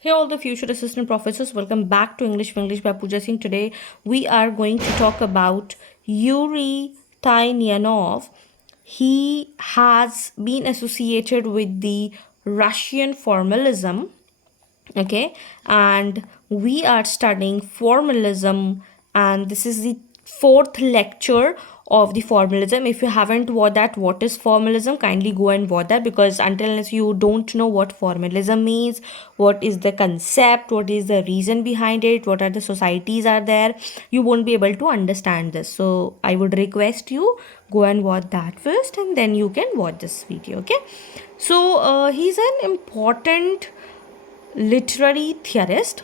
Hey all the future assistant professors, welcome back to English by Pooja Singh. Today we are going to talk about Yuri Tynyanov. He has been associated with the Russian formalism, okay, and we are studying formalism, and this is the fourth lecture of the formalism. If you haven't watched that what is formalism, kindly go and watch that, because until unless you don't know what formalism means, what is the concept, what is the reason behind it, what are the societies are there, you won't be able to understand this. So I would request you go and watch that first, and then you can watch this video. Okay, so he's an important literary theorist.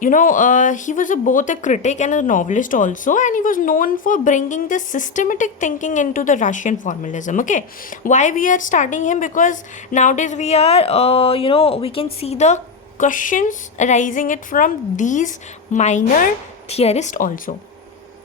He was both a critic and a novelist also, and he was known for bringing the systematic thinking into the Russian formalism. Okay, why we are studying him? Because nowadays we are we can see the questions arising it from these minor theorists also.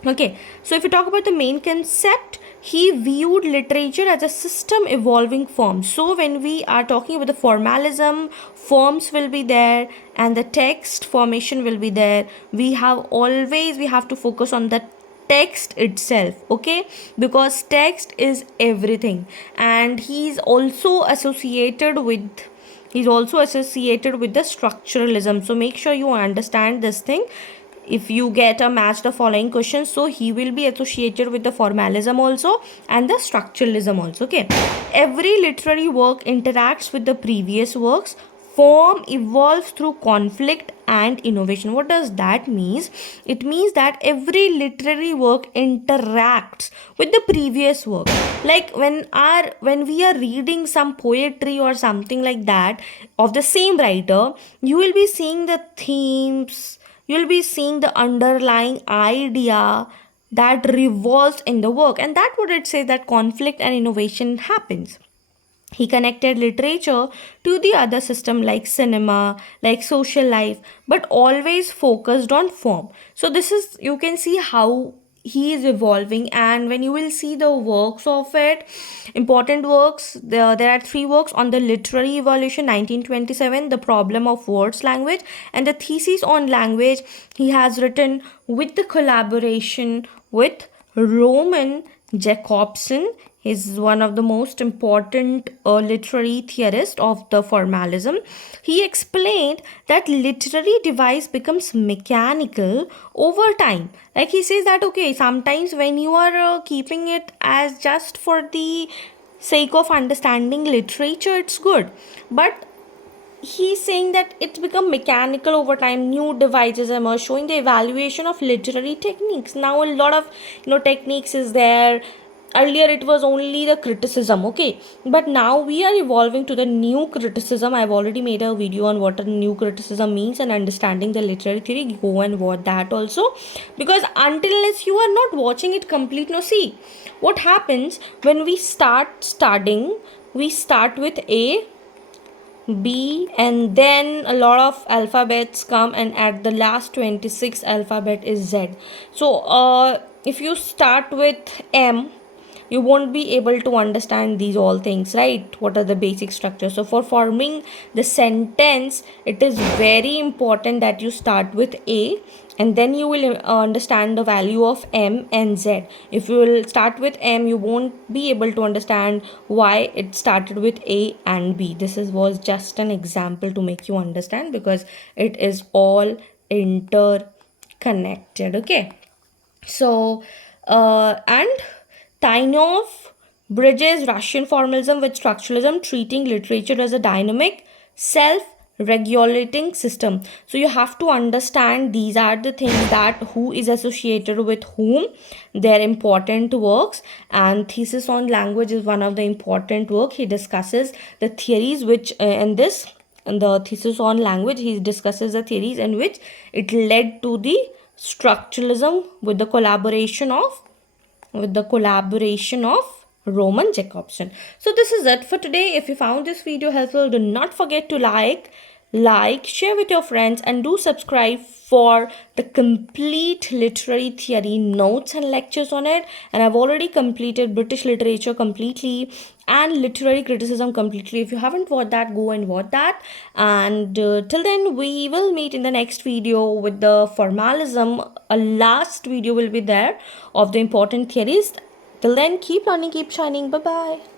Okay, so if you talk about the main concept, he viewed literature as a system evolving form. So when we are talking about the formalism, forms will be there and the text formation will be there. We have to focus on the text itself, okay, because text is everything. And he's also associated with the structuralism. So make sure you understand this thing. If you get a match the following questions, so he will be associated with the formalism also and the structuralism also. Okay, every literary work interacts with the previous works. Form evolves through conflict and innovation. What does that mean? It means that every literary work interacts with the previous work. Like when we are reading some poetry or something like that of the same writer, you will be seeing the themes, you'll be seeing the underlying idea that revolves in the work, and that would it say that conflict and innovation happens. He connected literature to the other system like cinema, like social life, but always focused on form. So this is, you can see how he is evolving. And when you will see the works of it, important works, there are three works: on the literary evolution 1927, the problem of words language, and the thesis on language he has written with the collaboration with Roman Jacobson. He's one of the most important literary theorists of the formalism. He explained that literary device becomes mechanical over time. Like he says that, okay, sometimes when you are keeping it as just for the sake of understanding literature, it's good. But he's saying that it's become mechanical over time. New devices emerge showing the evaluation of literary techniques. Now a lot of techniques is there. Earlier it was only the criticism, okay, but now we are evolving to the new criticism. I've already made a video on what a new criticism means and understanding the literary theory. Go and watch that also, because until unless you are not watching it complete, no, see what happens when we start studying. We start with A, B, and then a lot of alphabets come, and at the last 26 alphabet is Z. So if you start with M, you won't be able to understand these all things, right? What are the basic structures? So for forming the sentence, it is very important that you start with A, and then you will understand the value of M and Z. If you will start with M, you won't be able to understand why it started with A and B. Was just an example to make you understand, because it is all interconnected. Okay, so and Tynyanov bridges Russian formalism with structuralism, treating literature as a dynamic, self-regulating system. So you have to understand these are the things, that who is associated with whom, their important works. And thesis on language is one of the important work. He discusses the theories which in the thesis on language, he discusses the theories in which it led to the structuralism with the collaboration of Roman Jacobson. So this is it for today. If you found this video helpful, do not forget to like, share with your friends, and do subscribe for the complete literary theory notes and lectures on it, and I've already completed British literature completely and literary criticism completely. If you haven't watched that, go and watch that. And till then, we will meet in the next video with the formalism. A last video will be there of the important theories. Till then, keep learning, keep shining. Bye bye.